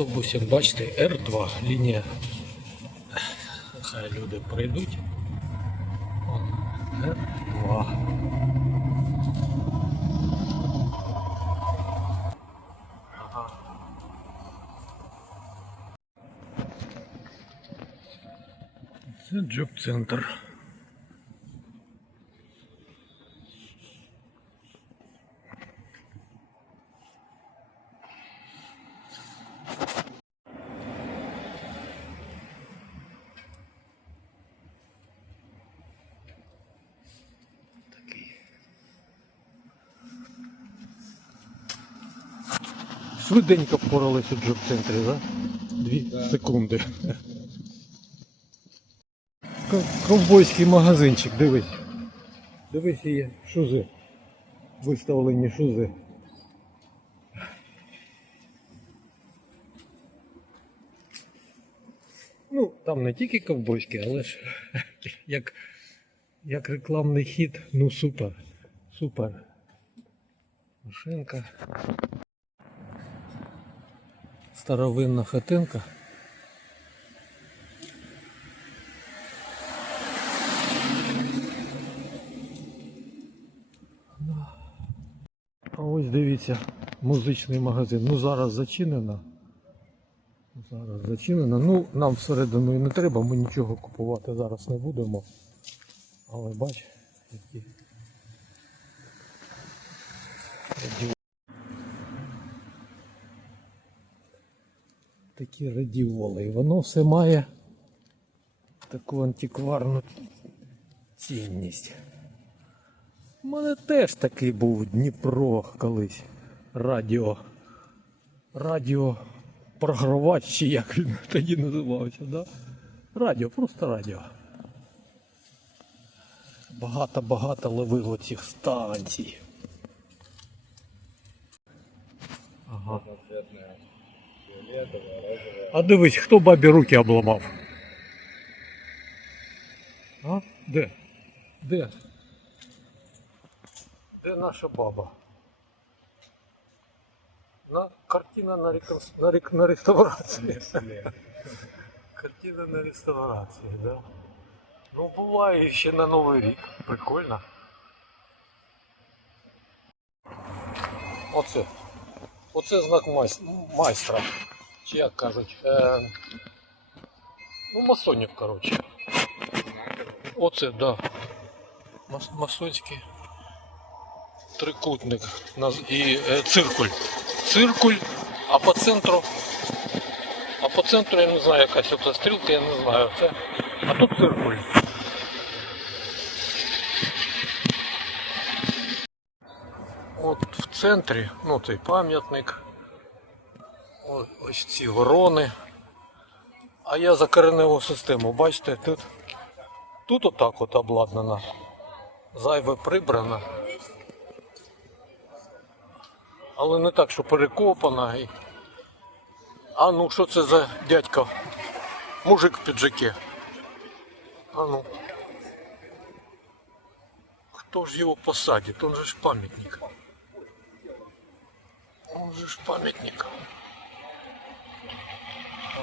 автобусі, бачите, Р2 лінія. Хай люди прийдуть. Р2. Це джоб-центр. Такий. Швиденько впоралися в джоб-центрі, да? Дві секунди. Ковбойський магазинчик, дивись. Дивись є шузи. Виставлені шузи. Ну, там не тільки ковбойські, але ж як, як рекламний хід, ну супер. Супер. Машинка. Старовинна хатинка. А ось дивіться, музичний магазин. Ну зараз зачинено. Зараз зачинено. Ну, нам всередину і не треба, ми нічого купувати зараз не будемо. Але бач, які. Такі радіоли. І воно все має таку антикварну цінність. У мене теж такий був Дніпро колись. Радіо. Радіо програвач, чи як він тоді називався, да? Радіо, просто радіо. Багато-багато ловило цих станцій. А дивись, хто бабі руки обламав? А? Де? Де? Де наша баба? На, картина на, реконс... на, рек... на реставрації. Картина на реставрації, да? Ну, буває ще на Новий рік. Прикольно. Оце. Оце знак майстра. Чи як кажуть. Е... Ну, масонів, коротше. Оце, да. Мас... Масонський трикутник і е, циркуль. Циркуль, а по центру. А по центру я не знаю, якась ота стрілка, я не знаю. Це. А тут циркуль. От в центрі, ну цей пам'ятник. Ось ці ворони. А я за кореневу систему, бачите, тут, тут отак от обладнано. Зайве прибрано. Але не так, що перекопана. А ну що це за дядько? Мужик в піджаке. А ну. Хто ж його посадить? Он же ж пам'ятник. Он же ж пам'ятник.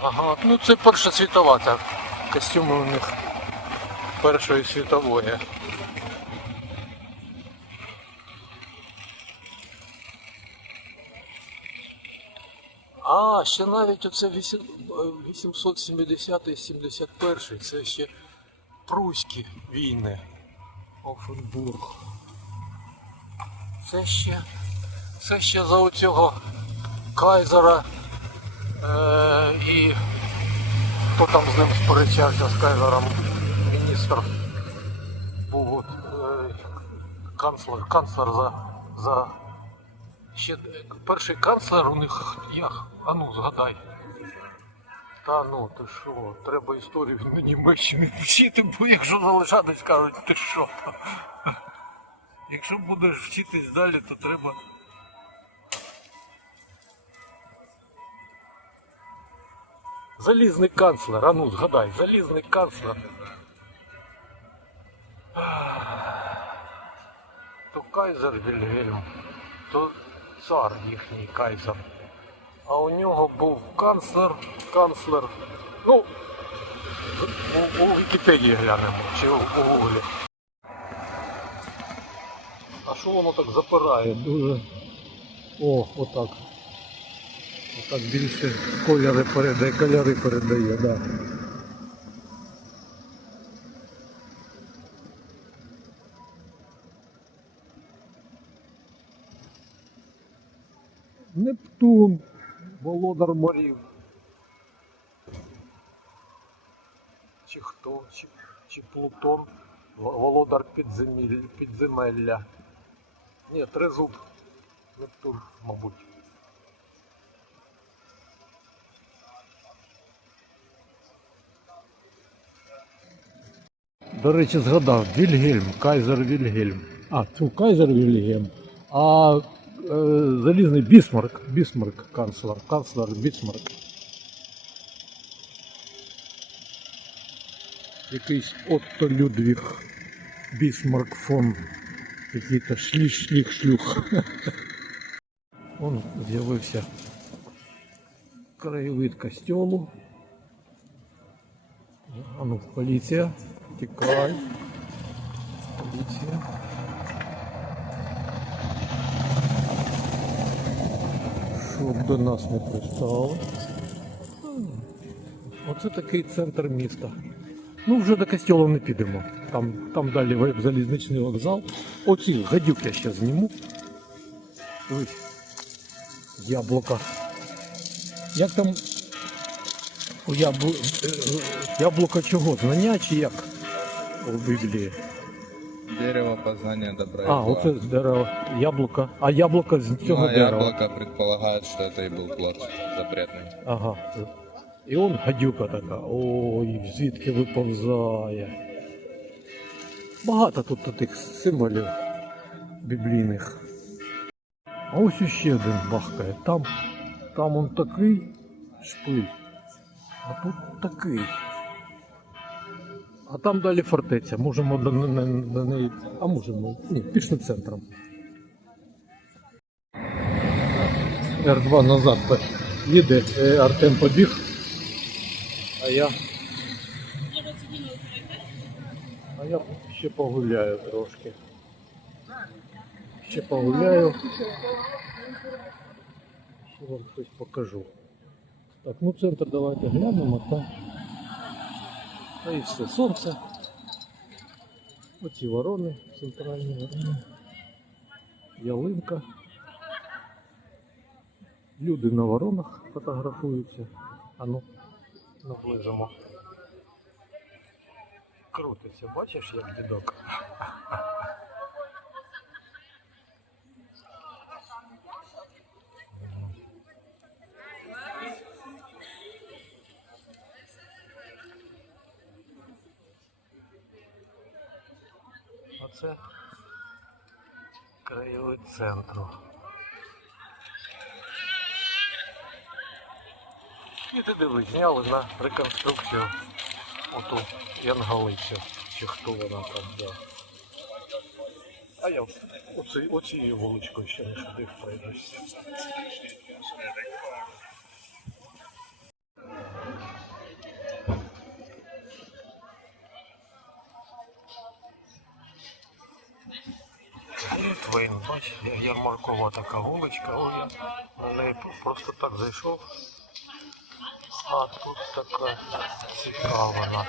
Ага, ну це перша світова так. Костюми у них першої світової. А, ще навіть оце 870-71, це ще Пруські війни. Офенбург. Це ще, це ще за оцього Кайзера і хто там з ним сперечався з Кайзером, міністр був от, е, канцлер, канцлер за, за Ще е, перший канцлер у них як? А ну згадай. Та ну ти що, треба історію на Німеччині вчити, бо якщо залишатись кажуть, ти що. Якщо будеш вчитись далі, то треба. Залізний канцлер, а ну згадай, залізний канцлер. То Кайзер Вільгельм, то цар їхній кайзер. А у нього був канцлер, канцлер. Ну, у, у Вікіпедії глянемо, чи у, у Гуглі. А що воно так запирає? Дуже. О, отак. Отак більше кольори передає, кольори передає, да. Нептун, володар морів. Чи хто, чи, чи Плутон, володар підземелля. Ні, тризуб. Нептун, мабуть. До речі, згадав, Вільгельм, Кайзер Вільгельм. А, цю Кайзер Вільгельм. А е, залізний Бісмарк, Бісмарк, канцлер, канцлер Бісмарк. Якийсь Отто Людвіг Бісмарк фон. Який-то шліх, шліх, шлюх. Он з'явився краєвид костьолу. А ну, поліція. Тікай. Поліція. Щоб до нас не пристало. Оце такий центр міста. Ну, вже до костьолу не підемо. Там, там далі залізничний вокзал. Оці гадюк я ще зніму. Дивись. Яблука. Як там яблу... е, е, яблука чого? Знання чи як? У Біблії. Дерево познания добра и А, зла. оце дерево. Яблука. А яблука з Ну, цього а дерева. яблоко предполагает, что это и был плод запретный. Ага. І он гадюка така. Ой, звідки виповзає. Багато тут таких символів біблійних. А ось іще один бахкає. Там, там он такий шпиль. А тут такий. А там далі фортеця. Можемо до, неї. А можемо. Ні, пішли центром. Р2 назад їде, е, Артем побіг. А я. А я ще погуляю трошки. Ще погуляю. Ще вам щось покажу. Так, ну центр давайте глянемо, та. Та і все. Сонце. Оці ворони, центральні ворони. Ялинка. Люди на воронах фотографуються. А ну, наблизимо. Крутиться, бачиш, як дідок. Оце краєвид центру. І ти дивись, зняли на реконструкцію оту янгалицю, чи хто вона там, да. А я оці, оцією вуличкою ще не ходив, пройдусь. Твейн, бач, ярмаркова така вуличка, о, я на неї просто так зайшов. А тут така цікава.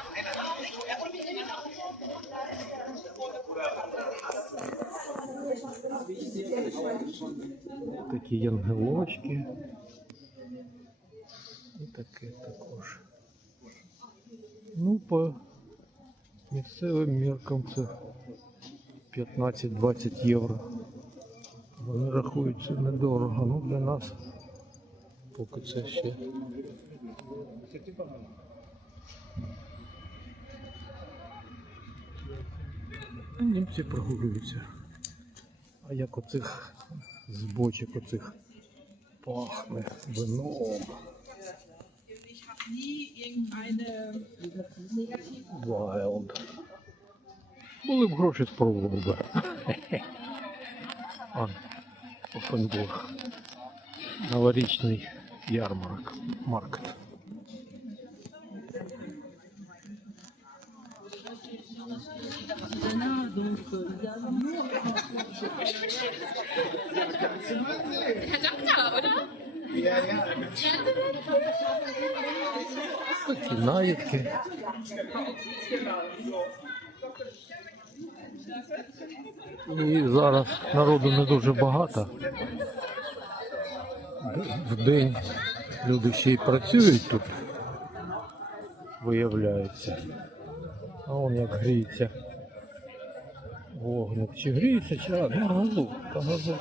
Такі янгелочки. І таке також. Ну, по місцевим міркам це 15-20 євро. Вони рахуються недорого. Ну для нас поки це ще. Німці прогулюються. А як оцих з бочок оцих пахне вином. Wild. Були б гроші спробував би. А, Опенбург. Новорічний ярмарок, маркет. Такі наїдки. І зараз народу не дуже багато. В день люди ще й працюють тут, виявляється. А он як гріється. Вогник. Чи гріється, чи а, газу, на газу.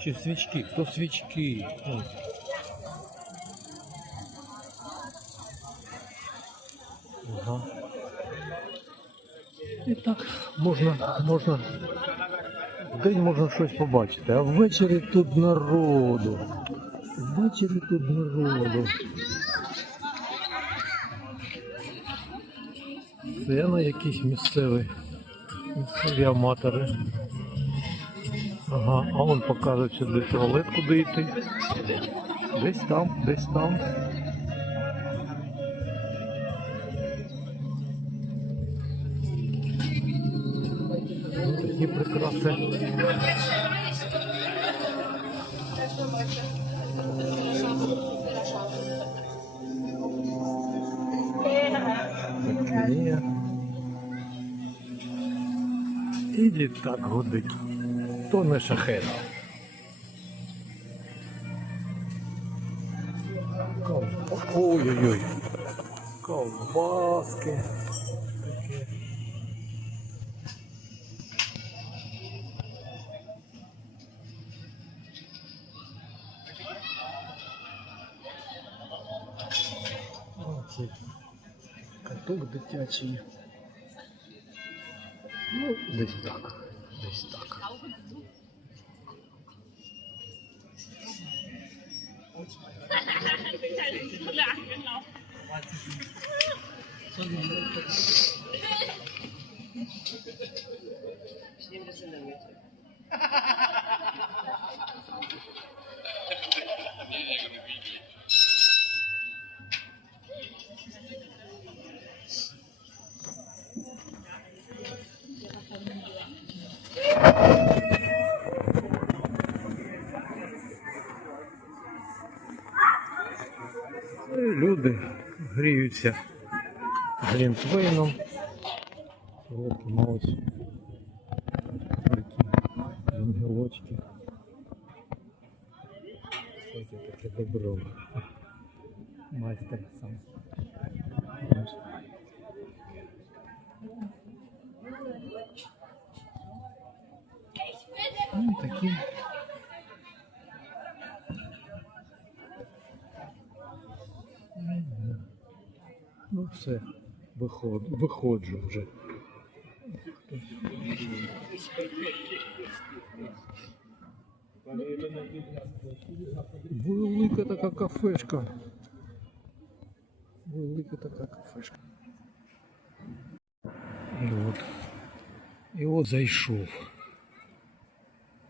Чи свічки? Хто свічки? Ага. І так можна, можна в день можна щось побачити, а ввечері тут народу. Ввечері тут народу. Сцена якісь місцеві. Місцеві аматори. Ага, а он показує сюди туалет, куди йти. Десь там, десь там. Такі прикраси. Такі. І літак гудить. То не шахет. Ой-ой-ой. Ковбаски. Каток. Ну, десь так. гріються глінтвейном. От ось такі ангелочки. Кстати, таке добро. Майстер сам. Ось. Ну, такі. Ну все, виходжу, виходжу вже. Велика така кафешка. Велика така кафешка. І от. І от зайшов.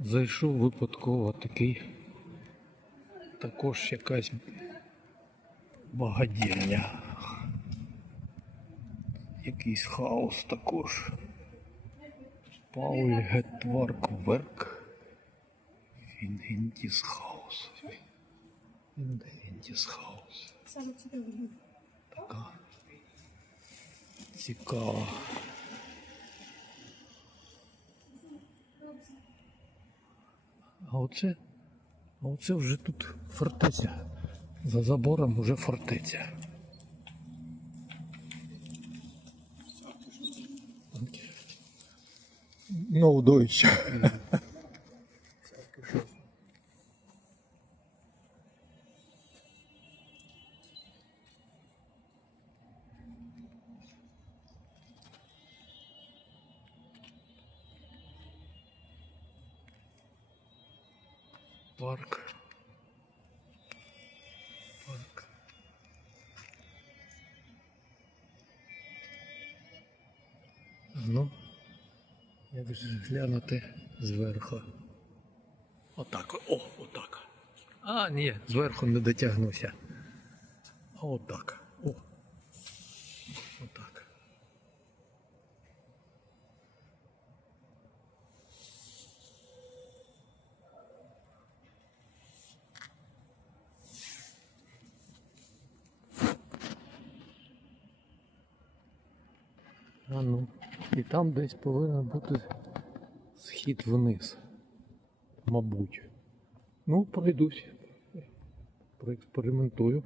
Зайшов випадково такий. Також якась багадільня. Якийсь хаос також. Пауль Гетварк Верк. Вінгентіс хаус. Вінгентіс хаус. Така цікава. А оце, а оце вже тут фортеця. За забором вже фортеця. No Deutsch. Парк. Глянути зверху. Отак. О, отак. А, ні, зверху не дотягнуся. А отак. О. Отак. А ну, і там десь повинен бути схід вниз. Мабуть. Ну, пройдусь. Проекспериментую.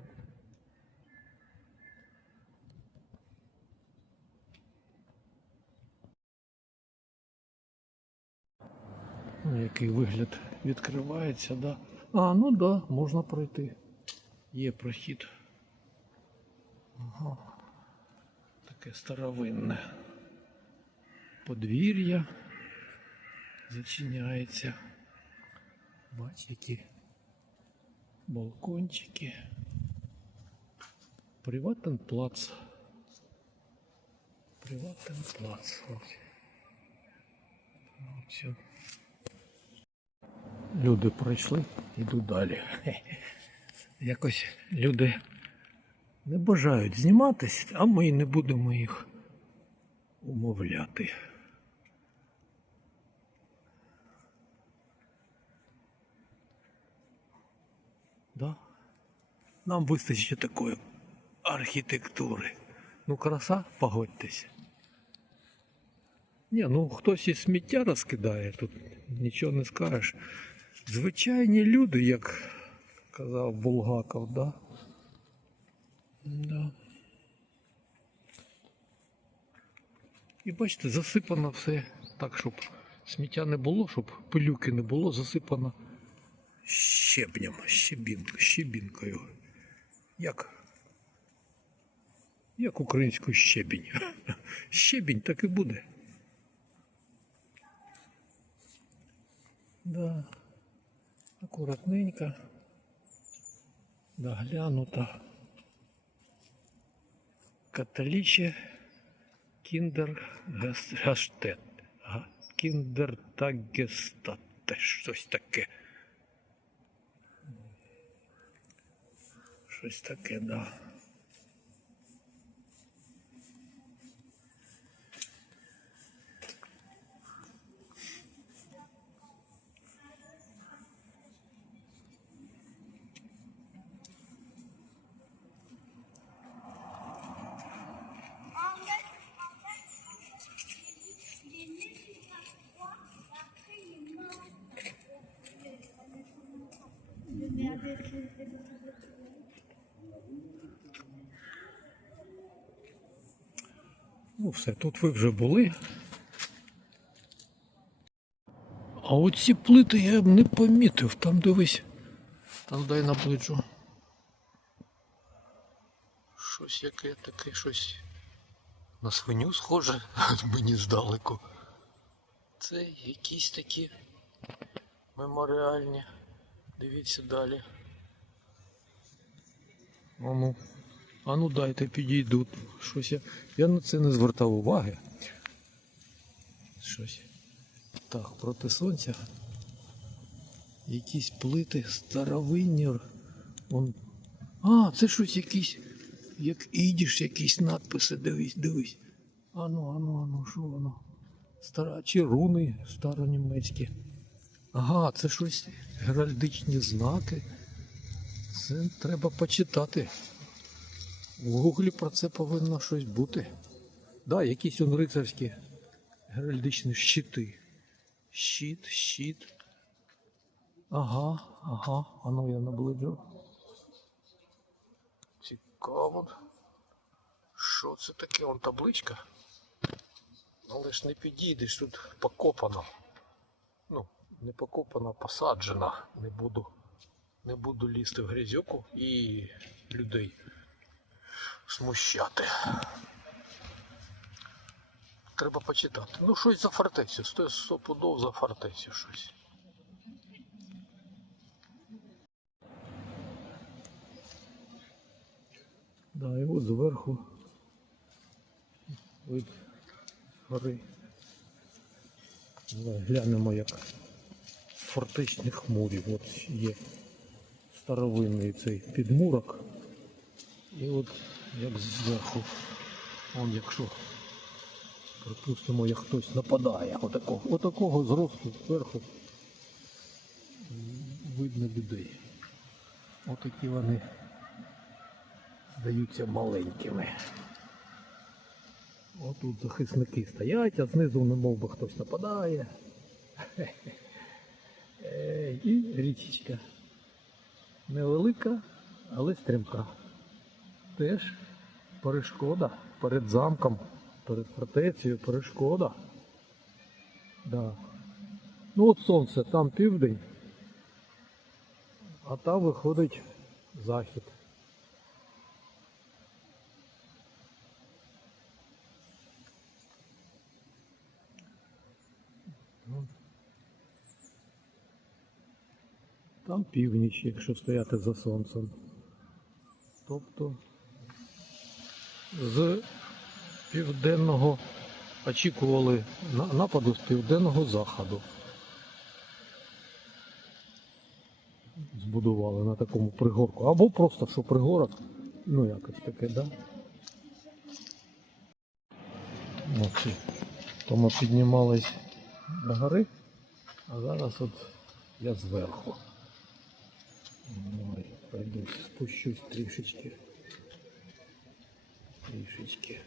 Ну, Який вигляд відкривається, да. А, ну да, можна пройти. Є прохід. Ага. Таке старовинне подвір'я зачиняється. Бач, які балкончики. Приватен плац. Приватен плац. Ось. Ось. Люди пройшли, йду далі. Якось люди не бажають зніматись, а ми не будемо їх умовляти. Да? Нам вистачить такої архітектури. Ну, краса, погодьтеся. Ні, ну хтось і сміття розкидає, тут нічого не скажеш. Звичайні люди, як казав Булгаков, да? Да. І бачите, засипано все так, щоб сміття не було, щоб пилюки не було, засипано щебнем, щебін, щебінкою. Як? Як українською щебінь. Щебінь так і буде. Да. Акуратненько. Доглянуто. Католіче Кіндер Гаштет. Кіндер Тагестате. Щось таке. Щось таке, да. Все, тут ви вже були. А оці плити я б не помітив. Там дивись. Там дай наблиджу. Щось яке таке, щось на свиню схоже, мені здалеку. Це якісь такі меморіальні. Дивіться далі. Ану, ану дайте підійдуть. Щось я. Я на це не звертав уваги. Щось. Так, проти сонця. Якісь плити старовинні. Вон. А, це щось якісь, як ідіш, якісь надписи, дивись, дивись. Ану, ану, ану, що воно? Стара, чи руни старонімецькі. Ага, це щось геральдичні знаки. Це треба почитати. В гуглі про це повинно щось бути. Да, якісь он рицарські геральдичні щити. Щит, щит. Ага, ага, а ну я наближу. Цікаво. Що це таке? Вон табличка? Ну, але ж не підійдеш, тут покопано. Ну, не покопано, а посаджено. Не буду, не буду лізти в грязюку і людей смущати. Треба почитати. Ну, щось за фортецю. Сто стопудов за фортецю щось. Да, і от зверху вид гори. Глянемо як з фортечних хмурів. От є старовинний цей підмурок. І от як зверху, он якщо, припустимо, як хтось нападає, отакого, отакого зросту зверху видно людей. Отакі вони здаються маленькими. Отут захисники стоять, а знизу немов би хтось нападає. Е, І річечка. Невелика, але стрімка. Теж перешкода перед замком, перед фортецею, перешкода. Да. Ну от сонце, там південь, а там виходить захід. Там північ, якщо стояти за сонцем. Тобто з південного очікували нападу з південного заходу. Збудували на такому пригорку. Або просто що пригорок, ну якось таке, да? Мовчи. То ми піднімались до гори, а зараз от я зверху. Ой, пройдусь, спущусь трішечки. Трішечки.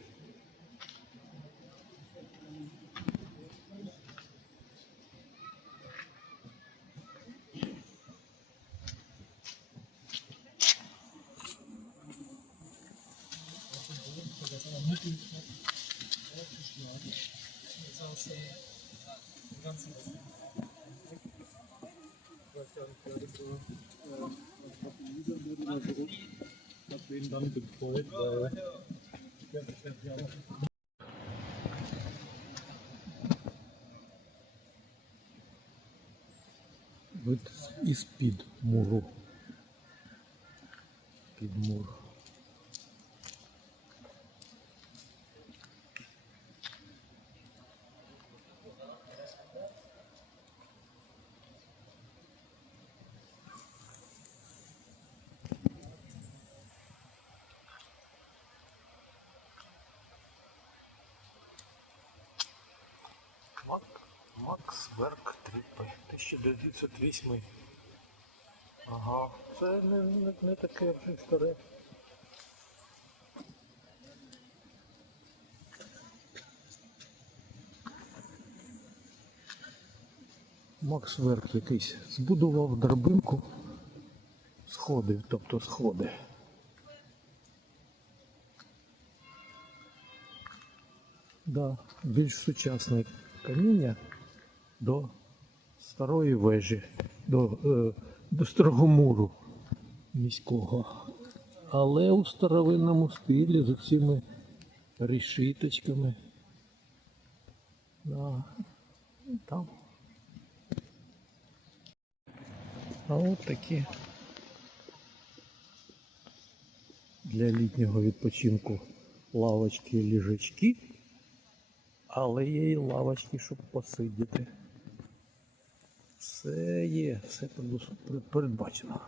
Вид із-під Макс Верк Тріпи, 1908. Ага, це не, не, не таке старе. Макс Верк якийсь збудував драбинку. Сходи, тобто сходи. Да, більш сучасне каміння до старої вежі, до, е, до старого муру міського. Але у старовинному стилі з цими решіточками. Да, там. А от такі для літнього відпочинку лавочки і ліжачки. Але є і лавочки, щоб посидіти. Все є, все передбачено.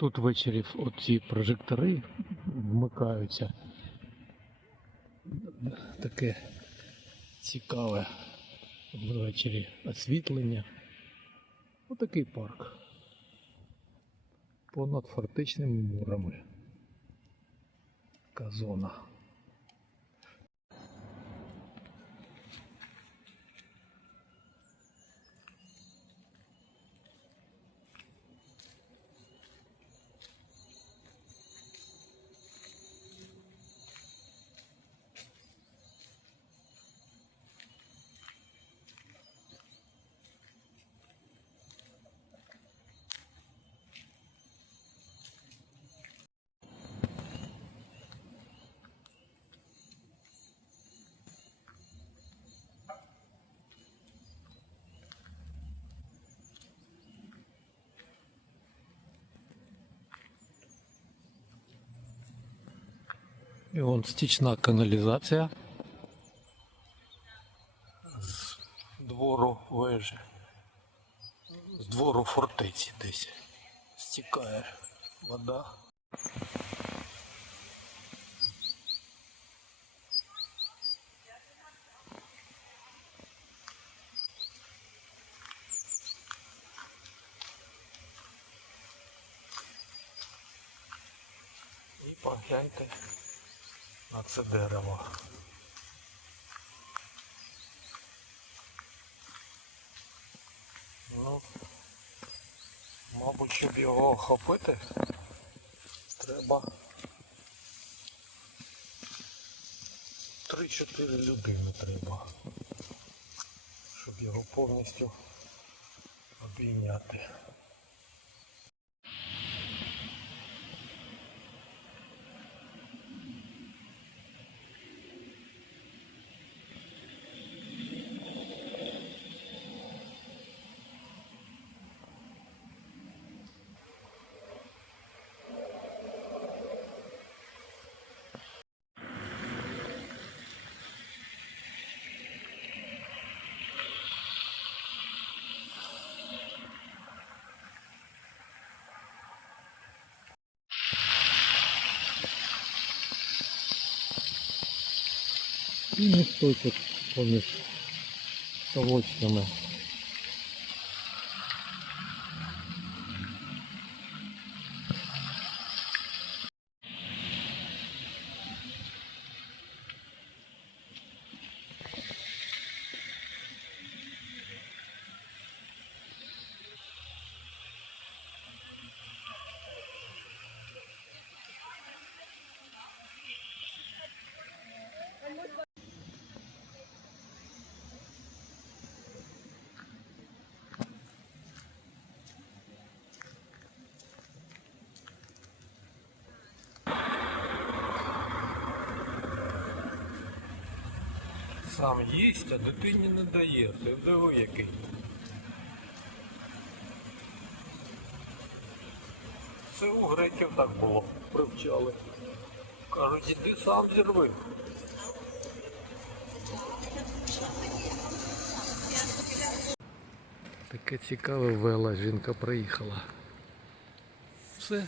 Тут ввечері оці прожектори вмикаються. Таке цікаве ввечері освітлення. Отакий парк. понад фортичними мурами. Казона. І вон стічна каналізація. З двору вежі, з двору фортеці десь стікає вода. Погляньте на це дерево. Ну, мабуть, щоб його охопити, треба 3-4 людини треба, щоб його повністю обійняти. І місточок поміж ставочками. Сам їсть, а дитині не дає. Ти диви який. Це у греків так було, привчали. Кажуть, іди сам зірви. Таке цікаве вела, жінка приїхала. Все.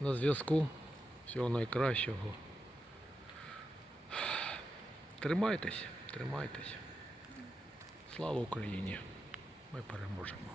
На зв'язку. Всього найкращого. Тримайтесь, тримайтесь. Слава Україні! Ми переможемо.